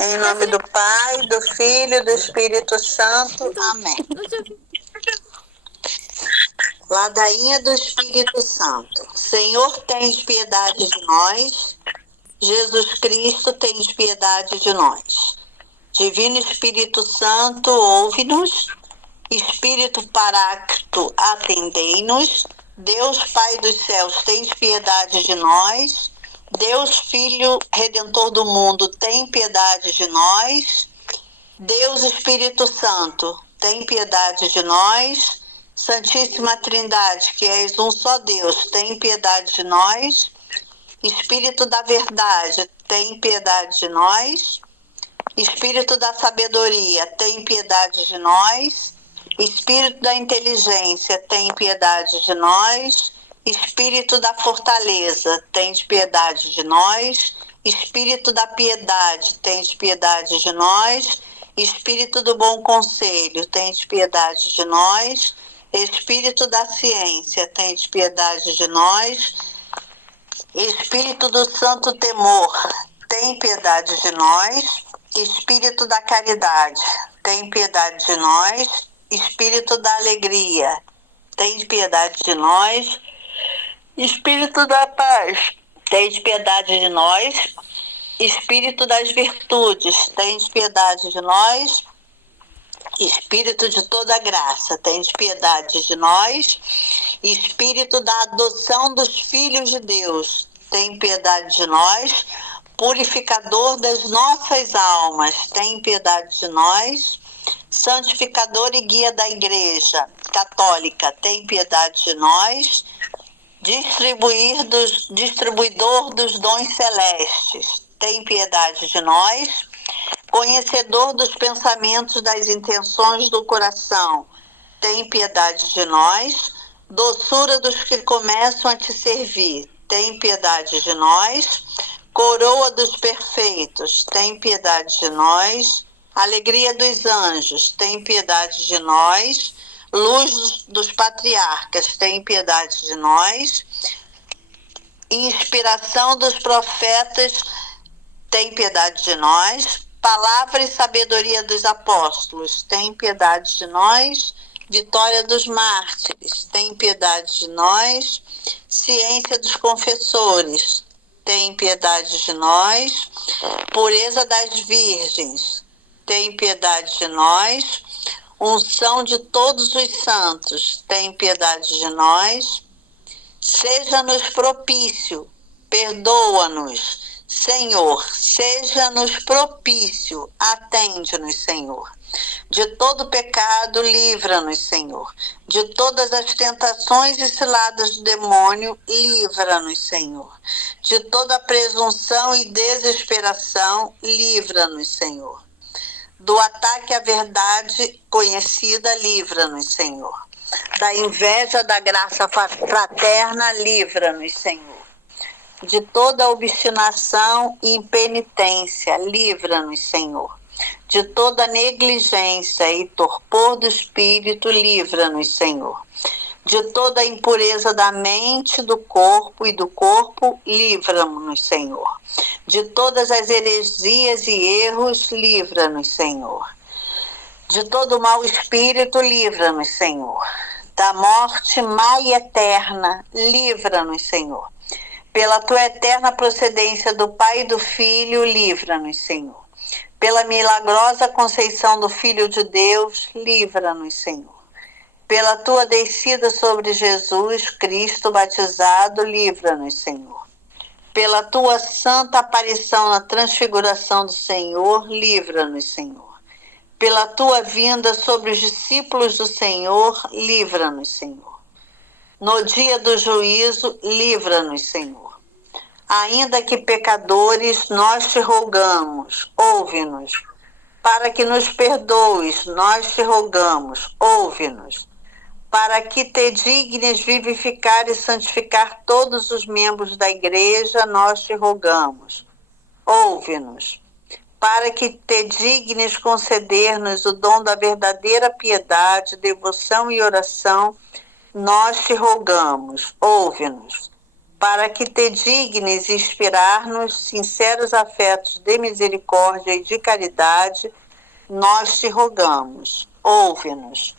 Em nome do Pai, do Filho e do Espírito Santo. Amém. Ladainha do Espírito Santo. Senhor, tens piedade de nós. Jesus Cristo, tens piedade de nós. Divino Espírito Santo, ouve-nos. Espírito Paráclito, atendei-nos. Deus Pai dos céus, tens piedade de nós. Deus Filho Redentor do mundo, tem piedade de nós. Deus Espírito Santo, tem piedade de nós. Santíssima Trindade, que és um só Deus, tem piedade de nós. Espírito da verdade, tem piedade de nós. Espírito da sabedoria, tem piedade de nós. Espírito da inteligência, tem piedade de nós. Espírito da fortaleza, tem piedade de nós. Espírito da piedade, tem piedade de nós. Espírito do bom conselho, tem piedade de nós. Espírito da ciência, tem piedade de nós. Espírito do santo temor, tem piedade de nós. Espírito da caridade, tem piedade de nós. Espírito da alegria, tem piedade de nós. Espírito da paz, tem piedade de nós. Espírito das virtudes, tem piedade de nós. Espírito de toda graça, tem piedade de nós. Espírito da adoção dos filhos de Deus, tem piedade de nós. Purificador das nossas almas, tem piedade de nós. Santificador e guia da Igreja Católica, tem piedade de nós. Distribuidor dos dons celestes, tem piedade de nós. Conhecedor dos pensamentos, das intenções do coração, tem piedade de nós. Doçura dos que começam a te servir, tem piedade de nós. Coroa dos perfeitos, tem piedade de nós. Alegria dos anjos, tem piedade de nós. Luz dos patriarcas, tem piedade de nós. Inspiração dos profetas, tem piedade de nós. Palavra e sabedoria dos apóstolos, tem piedade de nós. Vitória dos mártires, tem piedade de nós. Ciência dos confessores, tem piedade de nós. Pureza das virgens, tem piedade de nós. Unção de todos os santos, tem piedade de nós. Seja-nos propício, perdoa-nos, Senhor, seja-nos propício, atende-nos, Senhor. De todo pecado, livra-nos, Senhor. De todas as tentações e ciladas do demônio, livra-nos, Senhor. De toda presunção e desesperação, livra-nos, Senhor. Do ataque à verdade conhecida, livra-nos, Senhor. Da inveja da graça fraterna, livra-nos, Senhor. De toda obstinação e impenitência, livra-nos, Senhor. De toda negligência e torpor do espírito, livra-nos, Senhor. De toda impureza da mente, do corpo e do corpo, livra-nos, Senhor. De todas as heresias e erros, livra-nos, Senhor. De todo mau espírito, livra-nos, Senhor. Da morte má e eterna, livra-nos, Senhor. Pela tua eterna procedência do Pai e do Filho, livra-nos, Senhor. Pela milagrosa conceição do Filho de Deus, livra-nos, Senhor. Pela tua descida sobre Jesus Cristo batizado, livra-nos, Senhor. Pela tua santa aparição na transfiguração do Senhor, livra-nos, Senhor. Pela tua vinda sobre os discípulos do Senhor, livra-nos, Senhor. No dia do juízo, livra-nos, Senhor. Ainda que pecadores, nós te rogamos, ouve-nos. Para que nos perdoes, nós te rogamos, ouve-nos. Para que te dignes vivificar e santificar todos os membros da Igreja, nós te rogamos, ouve-nos. Para que te dignes conceder-nos o dom da verdadeira piedade, devoção e oração, nós te rogamos, ouve-nos. para que te dignes inspirar-nos sinceros afetos de misericórdia e de caridade, nós te rogamos. Ouve-nos.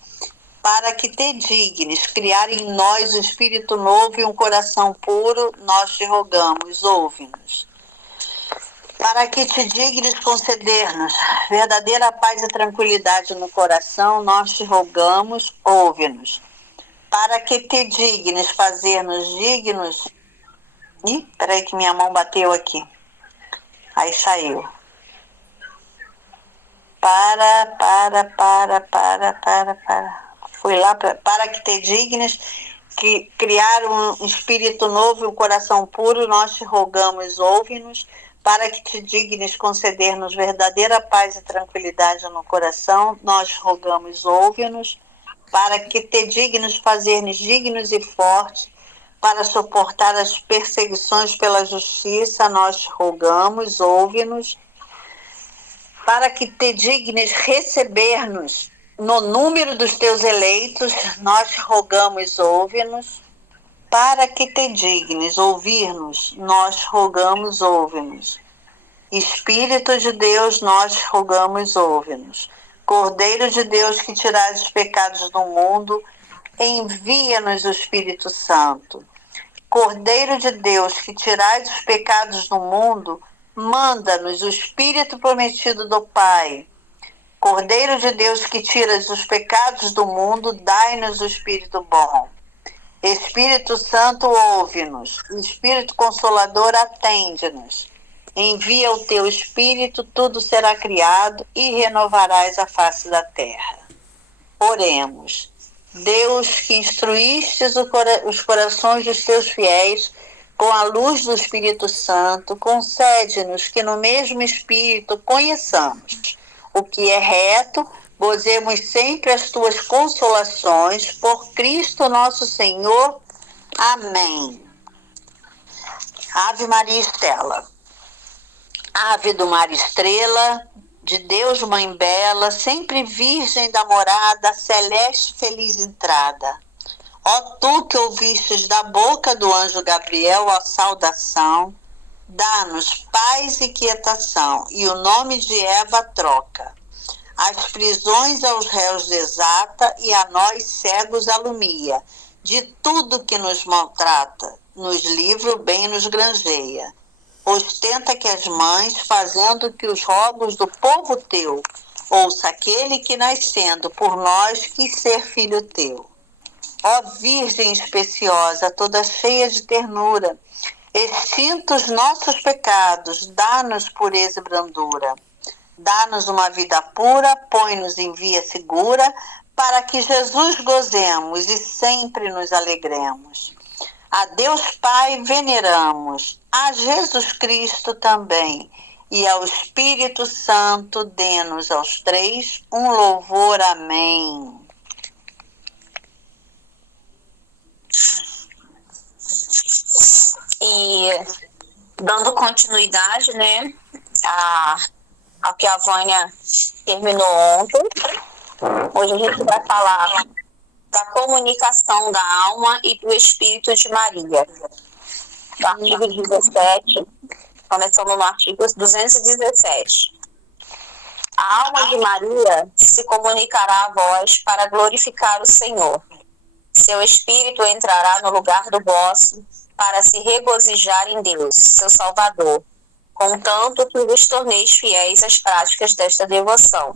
Para que te dignes criar em nós um espírito novo e um coração puro, nós te rogamos. Ouve-nos. Para que te dignes conceder-nos verdadeira paz e tranquilidade no coração, nós te rogamos. Ouve-nos. Para que te dignes fazer-nos dignos. Ih, peraí que minha mão bateu aqui. Aí saiu. Para. Fui lá para que te dignes que criar um espírito novo e um coração puro, nós te rogamos, ouve-nos. Para que te dignes conceder-nos verdadeira paz e tranquilidade no coração, nós te rogamos, ouve-nos. Para que te dignes fazer-nos dignos e fortes, para suportar as perseguições pela justiça, nós te rogamos, ouve-nos. Para que te dignes receber-nos no número dos teus eleitos, nós te rogamos, ouve-nos. Para que te dignes ouvir-nos, nós te rogamos, ouve-nos. Espírito de Deus, nós te rogamos, ouve-nos. Cordeiro de Deus, que tirais os pecados do mundo, envia-nos o Espírito Santo. Cordeiro de Deus, que tirais os pecados do mundo, manda-nos o Espírito prometido do Pai. Cordeiro de Deus, que tiras os pecados do mundo, dai-nos o Espírito bom. Espírito Santo, ouve-nos. Espírito Consolador, atende-nos. Envia o teu Espírito, tudo será criado e renovarás a face da terra. Oremos. Deus, que instruístes os corações dos teus fiéis com a luz do Espírito Santo, concede-nos que no mesmo Espírito conheçamos o que é reto, gozemos sempre as tuas consolações, por Cristo nosso Senhor. Amém. Ave Maria Estela. Ave do mar estrela, de Deus mãe bela, sempre virgem da morada, celeste feliz entrada. Ó tu que ouvistes da boca do anjo Gabriel a saudação, dá-nos paz e quietação, e o nome de Eva troca. As prisões aos réus desata, e a nós cegos alumia. De tudo que nos maltrata, nos livra o bem nos granjeia. Ostenta que as mães, fazendo que os rogos do povo teu, ouça aquele que nascendo por nós quis ser filho teu. Ó Virgem especiosa, toda cheia de ternura, extintos nossos pecados, dá-nos pureza e brandura. Dá-nos uma vida pura, põe-nos em via segura, para que Jesus gozemos e sempre nos alegremos. A Deus Pai veneramos, a Jesus Cristo também, e ao Espírito Santo dê-nos aos três um louvor. Amém. E dando continuidade, né, ao que a Vânia terminou ontem, hoje a gente vai falar da comunicação da alma e do Espírito de Maria. Do artigo 17, começando no artigo 217. A alma de Maria se comunicará a vós para glorificar o Senhor. Seu Espírito entrará no lugar do vosso para se regozijar em Deus, seu Salvador, contanto que vos torneis fiéis às práticas desta devoção.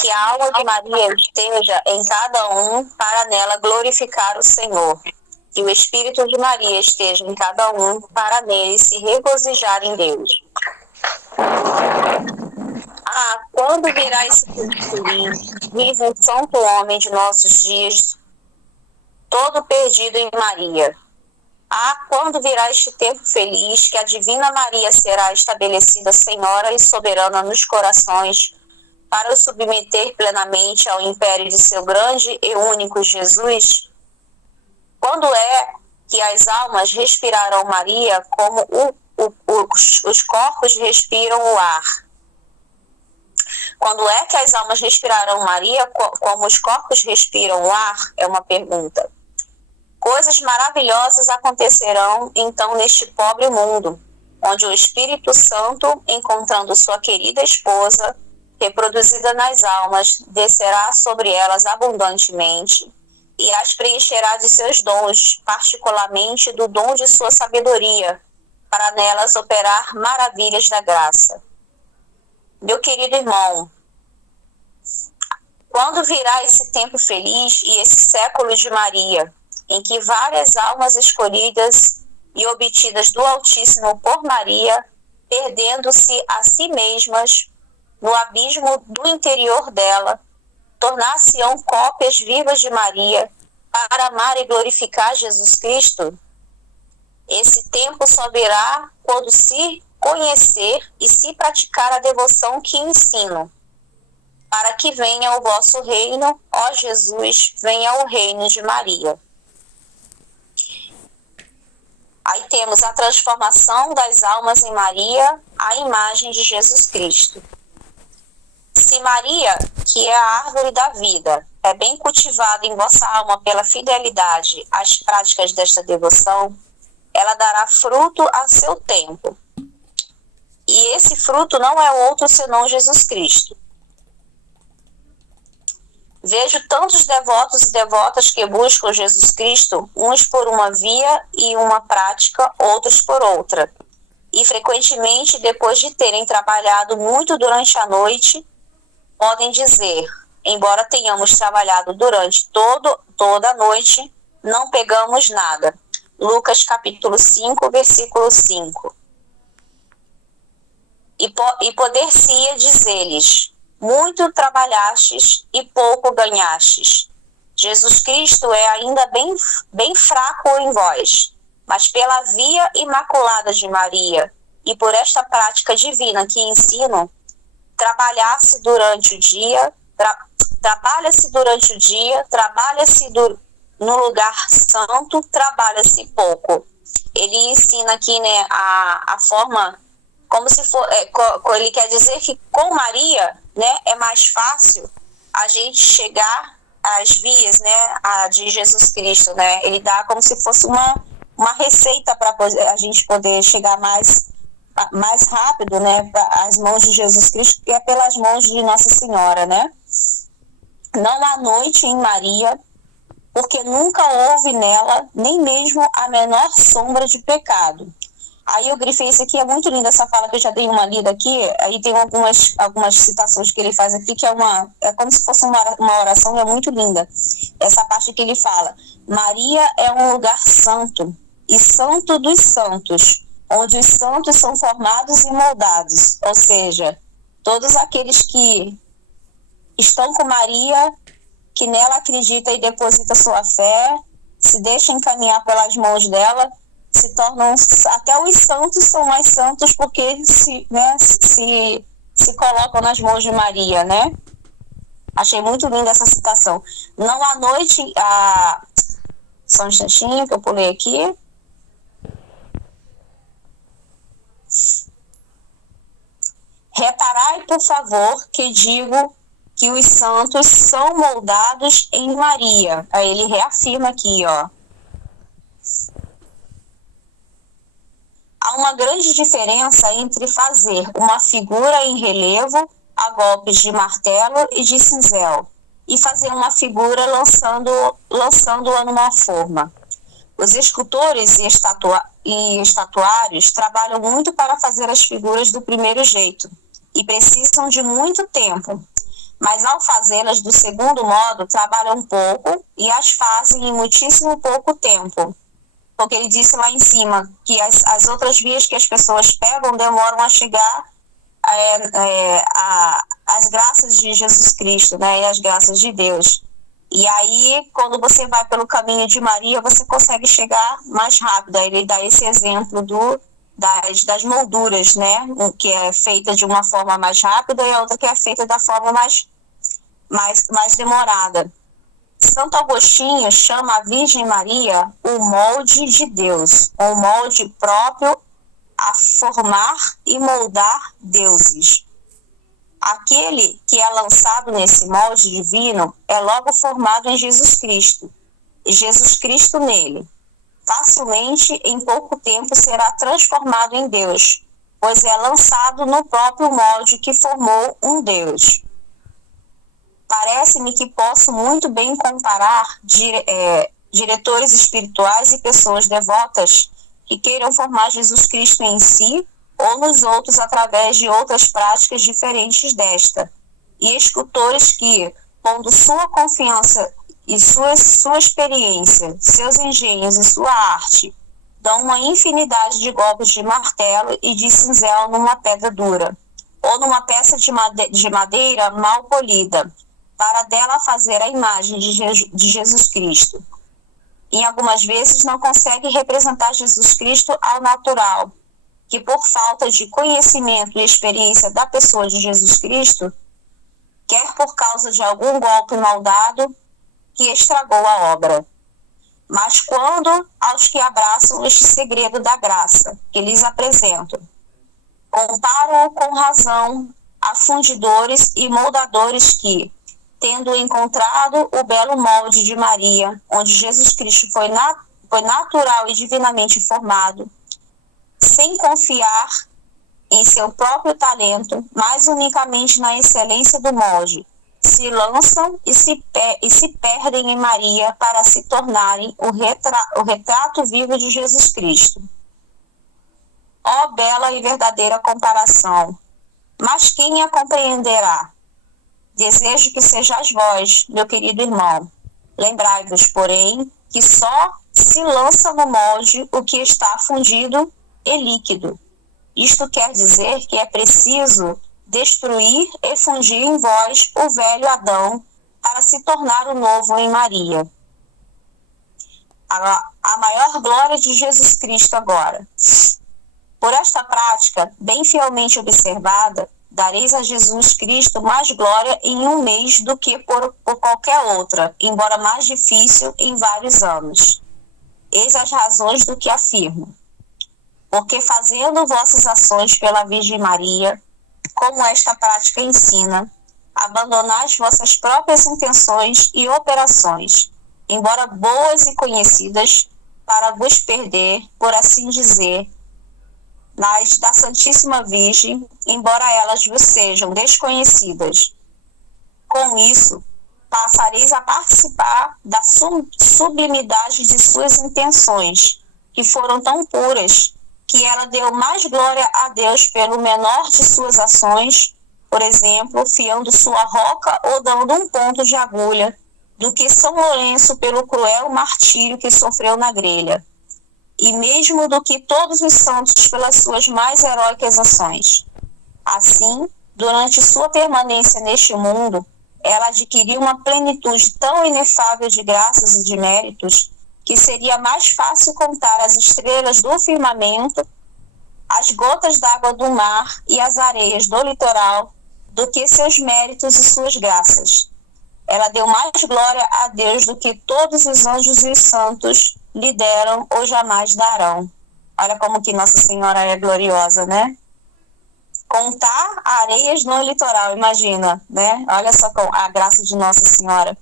Que a alma de Maria esteja em cada um para nela glorificar o Senhor. Que o Espírito de Maria esteja em cada um para nele se regozijar em Deus. Quando virá esse tempo feliz, diz um santo homem de nossos dias, todo perdido em Maria. Quando virá este tempo feliz, que a Divina Maria será estabelecida Senhora e soberana nos corações, para o submeter plenamente ao império de seu grande e único Jesus? Quando é que as almas respirarão Maria como os corpos respiram o ar? Quando é que as almas respirarão Maria como os corpos respiram o ar? É uma pergunta. Coisas maravilhosas acontecerão então neste pobre mundo, onde o Espírito Santo, encontrando sua querida esposa, reproduzida nas almas, descerá sobre elas abundantemente e as preencherá de seus dons, particularmente do dom de sua sabedoria, para nelas operar maravilhas da graça. Meu querido irmão, quando virá esse tempo feliz e esse século de Maria, em que várias almas escolhidas e obtidas do Altíssimo por Maria, perdendo-se a si mesmas no abismo do interior dela, tornar-se-ão cópias vivas de Maria para amar e glorificar Jesus Cristo? Esse tempo só virá quando se conhecer e se praticar a devoção que ensino, para que venha o vosso reino, ó Jesus, venha o reino de Maria. Aí temos a transformação das almas em Maria, a imagem de Jesus Cristo. Se Maria, que é a árvore da vida, é bem cultivada em vossa alma pela fidelidade às práticas desta devoção, ela dará fruto a seu tempo. E esse fruto não é outro senão Jesus Cristo. Vejo tantos devotos e devotas que buscam Jesus Cristo, uns por uma via e uma prática, outros por outra. E frequentemente, depois de terem trabalhado muito durante a noite, podem dizer, embora tenhamos trabalhado durante toda a noite, não pegamos nada. Lucas capítulo 5, versículo 5. E poder-se-ia dizer-lhes, muito trabalhastes e pouco ganhastes. Jesus Cristo é ainda bem fraco em vós, mas pela via imaculada de Maria e por esta prática divina que ensino, trabalha-se durante o dia, trabalha-se no lugar santo, trabalha-se pouco. Ele ensina aqui, né, a forma, como se for, ele quer dizer que com Maria, né, é mais fácil a gente chegar às vias, né, de Jesus Cristo, né? Ele dá como se fosse uma receita para a gente poder chegar mais rápido, né, às mãos de Jesus Cristo, que é pelas mãos de Nossa Senhora, né? Não há noite em Maria, porque nunca houve nela nem mesmo a menor sombra de pecado. Aí eu grifei isso aqui, é muito linda essa fala, que eu já dei uma lida aqui, aí tem algumas citações que ele faz aqui, que é como se fosse uma oração, e é muito linda. Essa parte que ele fala, Maria é um lugar santo, e santo dos santos, onde os santos são formados e moldados, ou seja, todos aqueles que estão com Maria, que nela acredita e deposita sua fé, se deixa encaminhar pelas mãos dela, se tornam, até os santos são mais santos porque se colocam nas mãos de Maria, né? Achei muito linda essa citação. Não há noite, só um instantinho que eu pulei aqui. Reparai, por favor, que digo que os santos são moldados em Maria. Aí ele reafirma aqui, ó. Há uma grande diferença entre fazer uma figura em relevo a golpes de martelo e de cinzel e fazer uma figura lançando-a numa forma. Os escultores e estatuários trabalham muito para fazer as figuras do primeiro jeito e precisam de muito tempo, mas ao fazê-las do segundo modo, trabalham pouco e as fazem em muitíssimo pouco tempo. Porque ele disse lá em cima que as outras vias que as pessoas pegam demoram a chegar às graças de Jesus Cristo, né, e as graças de Deus. E aí, quando você vai pelo caminho de Maria, você consegue chegar mais rápido. Aí ele dá esse exemplo das molduras, né, que é feita de uma forma mais rápida e a outra que é feita da forma mais demorada. Santo Agostinho chama a Virgem Maria o molde de Deus, um molde próprio a formar e moldar deuses. Aquele que é lançado nesse molde divino é logo formado em Jesus Cristo. Jesus Cristo nele. Facilmente, em pouco tempo, será transformado em Deus, pois é lançado no próprio molde que formou um Deus. Parece-me que posso muito bem comparar diretores espirituais e pessoas devotas que queiram formar Jesus Cristo em si ou nos outros através de outras práticas diferentes desta, e escultores que, pondo sua confiança e sua experiência, seus engenhos e sua arte, dão uma infinidade de golpes de martelo e de cinzel numa pedra dura, ou numa peça de madeira mal polida, para dela fazer a imagem de Jesus Cristo. E algumas vezes não consegue representar Jesus Cristo ao natural, que por falta de conhecimento e experiência da pessoa de Jesus Cristo, quer por causa de algum golpe mal dado, que estragou a obra. Mas quando aos que abraçam este segredo da graça, que lhes apresento, comparo-o com razão a fundidores e moldadores que, tendo encontrado o belo molde de Maria, onde Jesus Cristo foi natural e divinamente formado, sem confiar em seu próprio talento, mas unicamente na excelência do molde, se lançam e se perdem em Maria para se tornarem o retrato vivo de Jesus Cristo. Ó bela e verdadeira comparação! Mas quem a compreenderá? Desejo que sejais vós, meu querido irmão. Lembrai-vos, porém, que só se lança no molde o que está fundido e líquido. Isto quer dizer que é preciso destruir e fundir em vós o velho Adão para se tornar o novo em Maria. A maior glória de Jesus Cristo agora. Por esta prática, bem fielmente observada, dareis a Jesus Cristo mais glória em um mês do que por qualquer outra, embora mais difícil em vários anos. Eis as razões do que afirmo. Porque fazendo vossas ações pela Virgem Maria, como esta prática ensina, abandonais vossas próprias intenções e operações, embora boas e conhecidas, para vos perder, por assim dizer, nas da Santíssima Virgem, embora elas vos sejam desconhecidas. Com isso, passareis a participar da sublimidade de suas intenções, que foram tão puras, que ela deu mais glória a Deus pelo menor de suas ações, por exemplo, fiando sua roca ou dando um ponto de agulha, do que São Lourenço pelo cruel martírio que sofreu na grelha, e mesmo do que todos os santos pelas suas mais heróicas ações. Assim, durante sua permanência neste mundo, ela adquiriu uma plenitude tão inefável de graças e de méritos, que seria mais fácil contar as estrelas do firmamento, as gotas d'água do mar e as areias do litoral, do que seus méritos e suas graças. Ela deu mais glória a Deus do que todos os anjos e os santos lhe deram ou jamais darão. Olha como que Nossa Senhora é gloriosa, né? Contar areias no litoral, imagina, né? Olha só a graça de Nossa Senhora.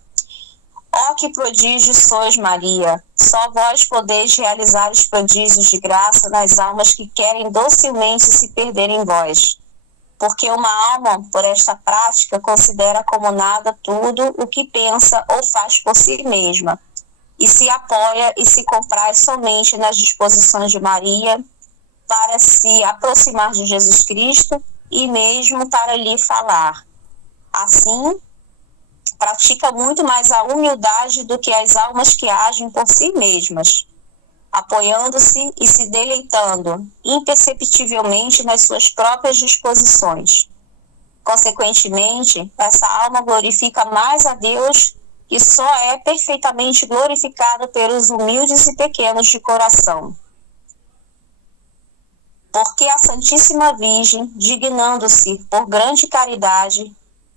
Ó que prodígio sois, Maria! Só vós podeis realizar os prodígios de graça nas almas que querem docilmente se perder em vós. Porque uma alma, por esta prática, considera como nada tudo o que pensa ou faz por si mesma, e se apoia e se compraz somente nas disposições de Maria para se aproximar de Jesus Cristo e mesmo para lhe falar. Assim, pratica muito mais a humildade do que as almas que agem por si mesmas, apoiando-se e se deleitando imperceptivelmente nas suas próprias disposições. Consequentemente, essa alma glorifica mais a Deus, que só é perfeitamente glorificado pelos humildes e pequenos de coração. Porque a Santíssima Virgem, dignando-se por grande caridade,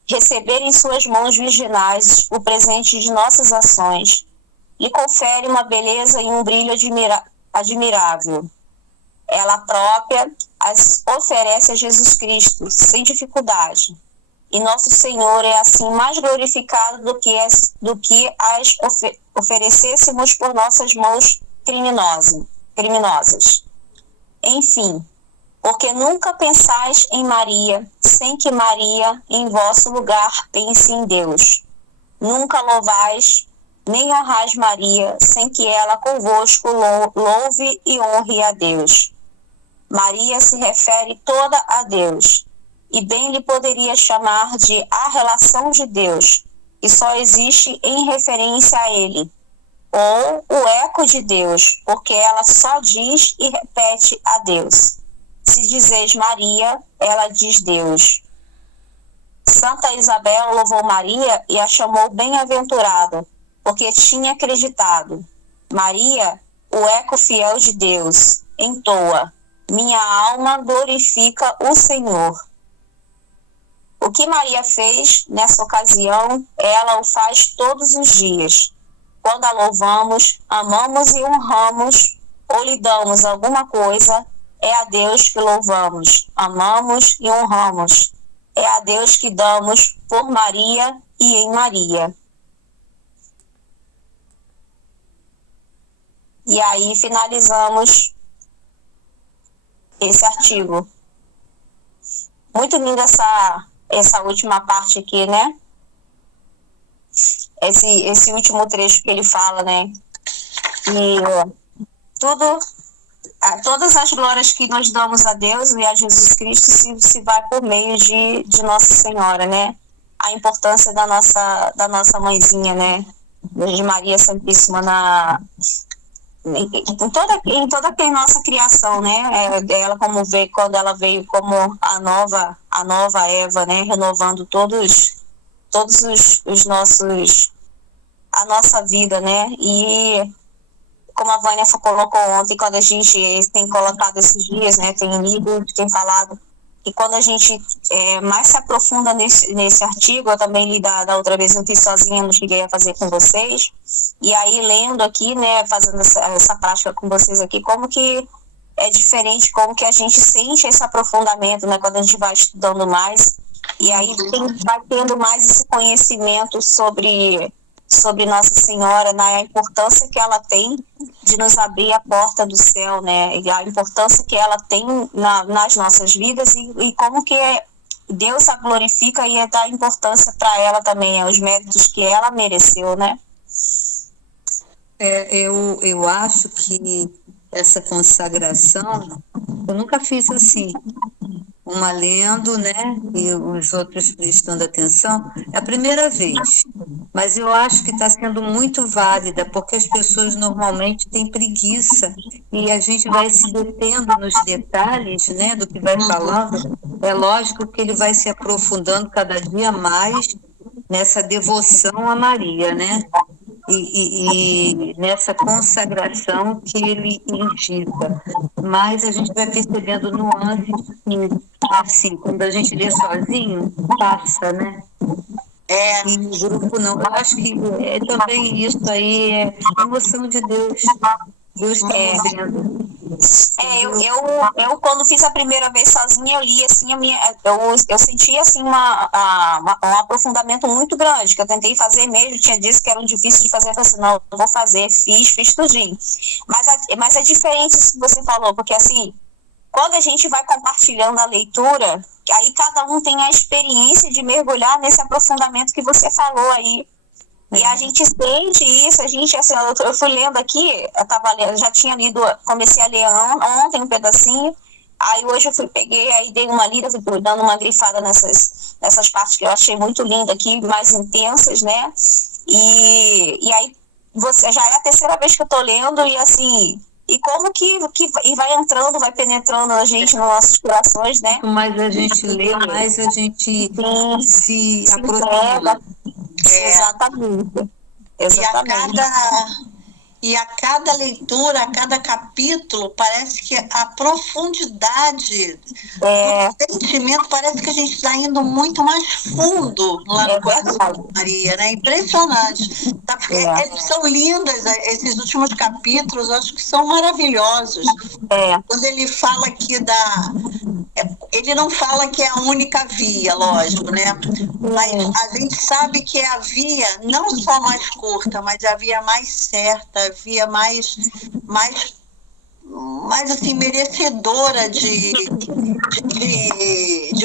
receber em suas mãos virginais o presente de nossas ações, lhe confere uma beleza e um brilho admirável. Ela própria as oferece a Jesus Cristo, sem dificuldade, e nosso Senhor é assim mais glorificado do que as oferecêssemos por nossas mãos criminosas. Enfim, porque nunca pensais em Maria, sem que Maria, em vosso lugar, pense em Deus. Nunca louvais, nem honrais Maria, sem que ela convosco louve e honre a Deus. Maria se refere toda a Deus, e bem lhe poderia chamar de a relação de Deus, que só existe em referência a Ele, ou o eco de Deus, porque ela só diz e repete a Deus. Se dizeis Maria, ela diz Deus. Santa Isabel louvou Maria e a chamou bem-aventurada, porque tinha acreditado. Maria, o eco fiel de Deus, entoa: minha alma glorifica o Senhor. O que Maria fez nessa ocasião, ela o faz todos os dias. Quando a louvamos, amamos e honramos, ou lhe damos alguma coisa, é a Deus que louvamos, amamos e honramos. É a Deus que damos por Maria e em Maria. E aí finalizamos esse artigo. Muito linda essa última parte aqui, né? Esse último trecho que ele fala, né? E todas as glórias que nós damos a Deus e a Jesus Cristo se vai por meio de Nossa Senhora, né? A importância da nossa mãezinha, né? De Maria Santíssima em toda a nossa criação, né? Ela quando ela veio como a nova Eva, né? Renovando todos os nossos, a nossa vida, né? E como a Vânia colocou ontem, quando a gente tem colocado esses dias, né? Tem lido, tem falado, e quando a gente mais se aprofunda nesse artigo, eu também li da outra vez, não fiz sozinha, não cheguei a fazer com vocês, e aí lendo aqui, né, fazendo essa prática com vocês aqui, como que é diferente, como que a gente sente esse aprofundamento, né, quando a gente vai estudando mais, e aí vai tendo mais esse conhecimento sobre Nossa Senhora, né, a importância que ela tem de nos abrir a porta do céu, né, e a importância que ela tem nas nossas vidas e como que Deus a glorifica e dá importância para ela também, os méritos que ela mereceu, né? Eu acho que essa consagração, eu nunca fiz assim, uma lendo, né, e os outros prestando atenção, é a primeira vez, mas eu acho que está sendo muito válida, porque as pessoas normalmente têm preguiça, e a gente vai se detendo nos detalhes, né, do que vai falando, é lógico que ele vai se aprofundando cada dia mais nessa devoção a Maria, né, e nessa consagração que ele indica. Mas a gente vai percebendo nuances que, assim, quando a gente lê sozinho, passa, né? E o grupo não. Eu acho que também isso aí é emoção de Deus. Deus está movendo. Eu quando fiz a primeira vez sozinha, eu li assim, eu senti assim um aprofundamento muito grande, que eu tentei fazer mesmo, tinha dito que era difícil de fazer, eu falei assim, não, eu vou fazer, fiz tudinho. Mas é diferente isso que você falou, porque assim, quando a gente vai compartilhando a leitura, aí cada um tem a experiência de mergulhar nesse aprofundamento que você falou aí. E a gente sente isso, a gente, assim, eu fui lendo aqui, eu tava lendo, já tinha lido, comecei a ler ontem um pedacinho, aí hoje eu peguei, aí dei uma lida, fui dando uma grifada nessas partes que eu achei muito lindas aqui, mais intensas, né, e aí já é a terceira vez que eu tô lendo, e assim, e como que e vai entrando, vai penetrando a gente nos nossos corações, né. Quanto mais a gente lê, mais a gente se aproxima. Exatamente. E a cada leitura, a cada capítulo, parece que a profundidade do sentimento, parece que a gente está indo muito mais fundo lá no coração de Maria, né? Impressionante. Tá? São lindas, esses últimos capítulos, acho que são maravilhosos. Quando ele fala aqui Ele não fala que é a única via, lógico, né? Mas a gente sabe que é a via não só mais curta, mas a via mais certa, a via mais assim, merecedora de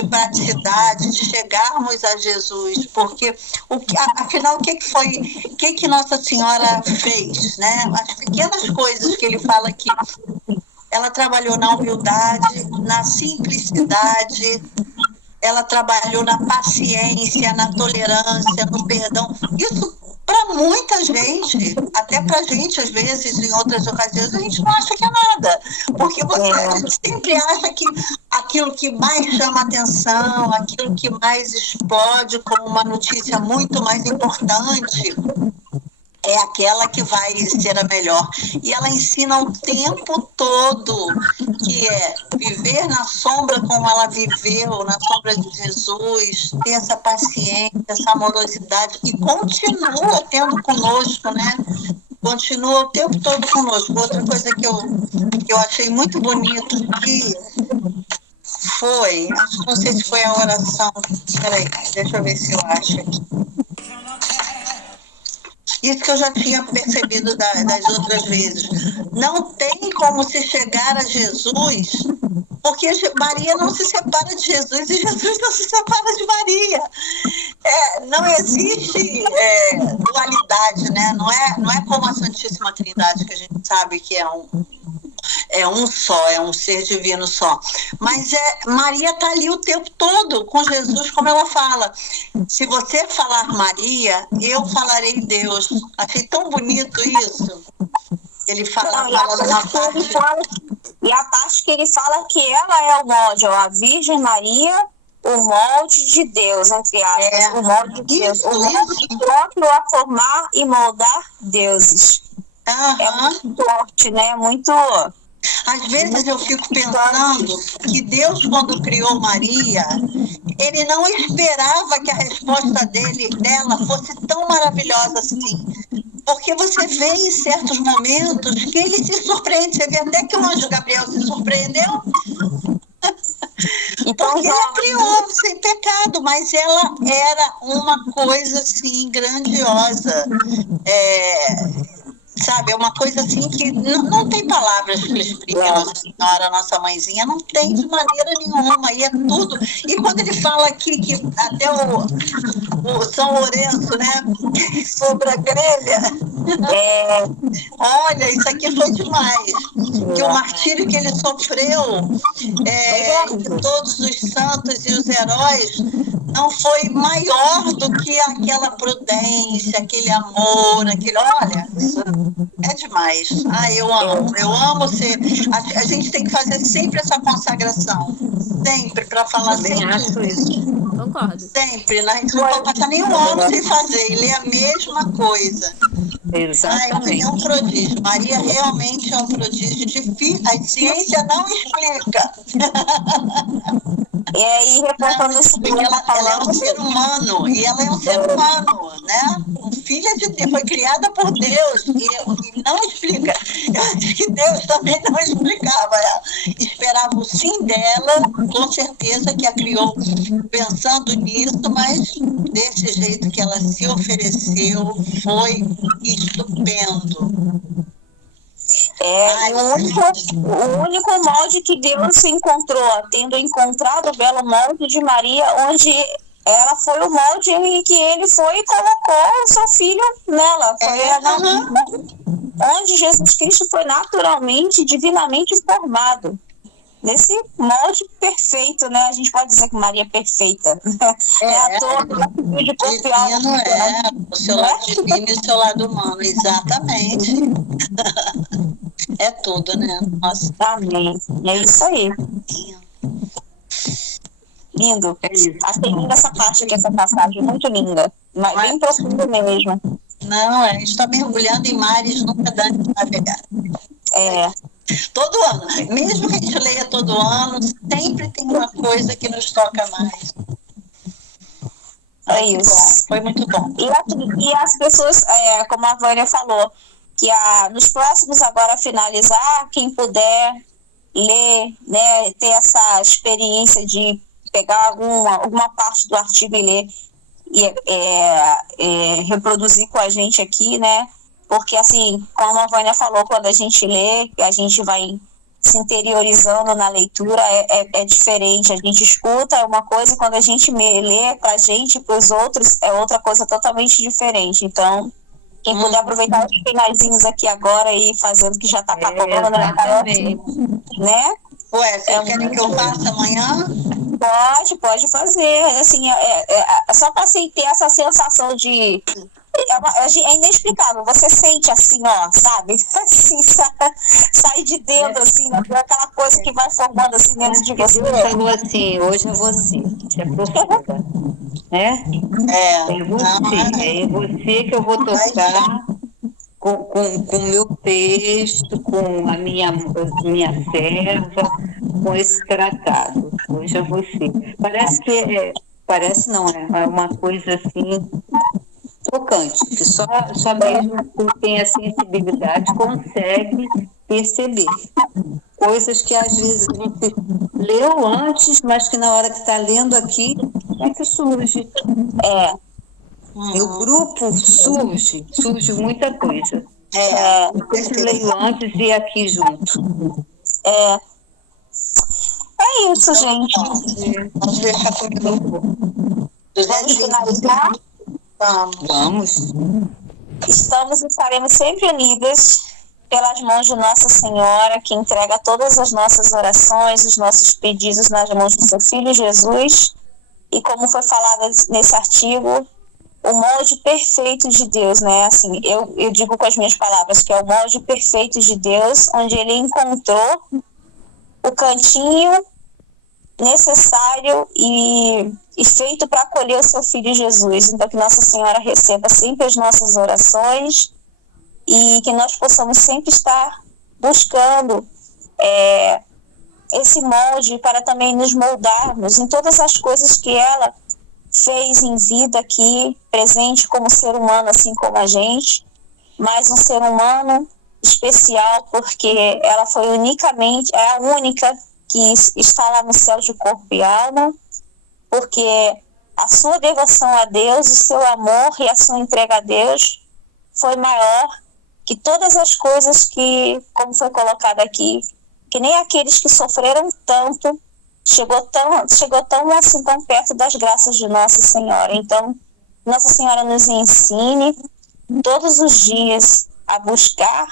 praticidade, de chegarmos a Jesus, porque afinal, o que Nossa Senhora fez, né? As pequenas coisas que ele fala aqui, ela trabalhou na humildade, na simplicidade, ela trabalhou na paciência, na tolerância, no perdão. Isso para muita gente, até para a gente, às vezes, em outras ocasiões, a gente não acha que é nada. Porque a gente sempre acha que aquilo que mais chama atenção, aquilo que mais explode como uma notícia muito mais importante, é aquela que vai ser a melhor. E ela ensina o tempo todo que é viver na sombra como ela viveu, na sombra de Jesus, ter essa paciência, essa amorosidade, e continua tendo conosco, né? Continua o tempo todo conosco. Outra coisa que eu achei muito bonito que foi, não sei se foi a oração, peraí, deixa eu ver se eu acho aqui. Isso que eu já tinha percebido das outras vezes. Não tem como se chegar a Jesus, porque Maria não se separa de Jesus e Jesus não se separa de Maria. Não existe dualidade, né? Não é como a Santíssima Trindade, que a gente sabe que é um só, é um ser divino só. Mas Maria está ali o tempo todo com Jesus, como ela fala. Se você falar Maria, eu falarei Deus. Achei tão bonito isso. Ele fala numa parte... E a parte que ele fala que ela é o molde, a Virgem Maria, o molde de Deus, entre aspas. O molde de Deus. O molde próprio a formar e moldar deuses. É muito forte, né? Muito... Às vezes eu fico pensando que Deus, quando criou Maria, ele não esperava que a resposta dela fosse tão maravilhosa assim. Porque você vê em certos momentos que ele se surpreende. Você vê até que o anjo Gabriel se surpreendeu. Porque ele a criou sem pecado, mas ela era uma coisa assim grandiosa. Sabe, é uma coisa assim que não tem palavras que expliquem a Nossa Senhora, a nossa mãezinha, não tem de maneira nenhuma, e é tudo. E quando ele fala aqui que até o São Lourenço, né, sobre a grelha, olha, isso aqui foi demais, que o martírio que ele sofreu de todos os santos e os heróis não foi maior do que aquela prudência, aquele amor, olha, isso é demais. Eu amo ser. A gente tem que fazer sempre essa consagração. Sempre, para falar sempre. Acho isso. Concordo. Sempre, né? A gente não pode passar nenhum ano sem fazer e ler a mesma coisa. Exatamente. É um prodígio. Maria realmente é um prodígio difícil. A ciência não explica. E aí, reportando esse ela é um ser humano, e ela é um ser humano, né? Filha de Deus, foi criada por Deus, e não explica. Eu acho que Deus também não explicava. Ela esperava o sim dela, com certeza que a criou pensando nisso, mas desse jeito que ela se ofereceu, foi estupendo. O único molde que Deus encontrou, tendo encontrado o belo molde de Maria, onde ela foi o molde em que ele foi e colocou o seu filho nela. Onde Jesus Cristo foi naturalmente, divinamente formado. Nesse molde perfeito, né? A gente pode dizer que Maria é perfeita. A toa de divino, o seu lado divino e o seu lado humano, exatamente. É tudo, né? Nossa. Amém. É isso aí. Lindo. Achei linda essa parte aqui, essa passagem, muito linda. Mas bem profunda mesmo. Não, a gente está mergulhando em mares nunca dá de navegar. Todo ano, mesmo que a gente leia todo ano, sempre tem uma coisa que nos toca mais. Isso. Foi muito bom. E as pessoas, como a Vânia falou, que nos próximos agora finalizar, quem puder ler, né, ter essa experiência de pegar alguma parte do artigo e ler e reproduzir com a gente aqui, né? Porque, assim, como a Vânia falou, quando a gente lê, a gente vai se interiorizando na leitura, é diferente. A gente escuta é uma coisa e quando a gente lê para a gente, para os outros, é outra coisa totalmente diferente. Então, quem puder aproveitar os finalzinhos aqui agora e fazendo que já está acabando, né? Ué, vocês querem que eu faça amanhã? Pode fazer. Assim, só para ter essa sensação de... É inexplicável. Você sente assim, ó, sabe? Assim, sai de dentro, assim, aquela coisa que vai formando assim dentro de você. Deus falou assim, hoje é você, se aprofunda, né? É em você que eu vou tocar com o meu texto, com a minha serva, com esse tratado. Hoje é você. Parece não, é uma coisa assim tocante, que só mesmo quem tem a sensibilidade consegue perceber. Coisas que às vezes a gente leu antes, mas que na hora que está lendo aqui é que surge. E o grupo surge muita coisa. Eu sempre leio antes e aqui junto. É isso, gente. Vamos deixar tudo. Vamos finalizar? Vamos. Estamos e estaremos sempre unidas pelas mãos de Nossa Senhora, que entrega todas as nossas orações, os nossos pedidos nas mãos do seu Filho Jesus. E como foi falado nesse artigo, o molde perfeito de Deus, né? Assim, eu digo com as minhas palavras que é o molde perfeito de Deus, onde ele encontrou o cantinho necessário e feito para acolher o seu Filho Jesus. Então, que Nossa Senhora receba sempre as nossas orações e que nós possamos sempre estar buscando esse molde para também nos moldarmos em todas as coisas que ela fez em vida aqui, presente como ser humano, assim como a gente, mas um ser humano especial, porque ela foi é a única que está lá no céu de corpo e alma, porque a sua devoção a Deus, o seu amor e a sua entrega a Deus foi maior que todas as coisas que, como foi colocado aqui, que nem aqueles que sofreram tanto, chegou tão assim, tão perto das graças de Nossa Senhora. Então, Nossa Senhora nos ensine todos os dias a buscar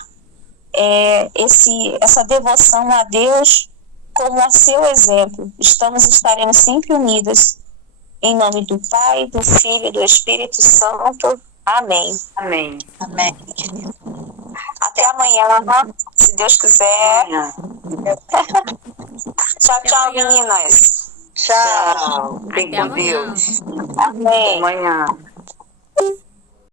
essa devoção a Deus como a seu exemplo. Estaremos sempre unidas. Em nome do Pai, do Filho e do Espírito Santo. Amém. Amém. Amém. Até amanhã, se Deus quiser. Tchau, meninas. Tchau. Fiquem com Deus. Amém. Até amanhã.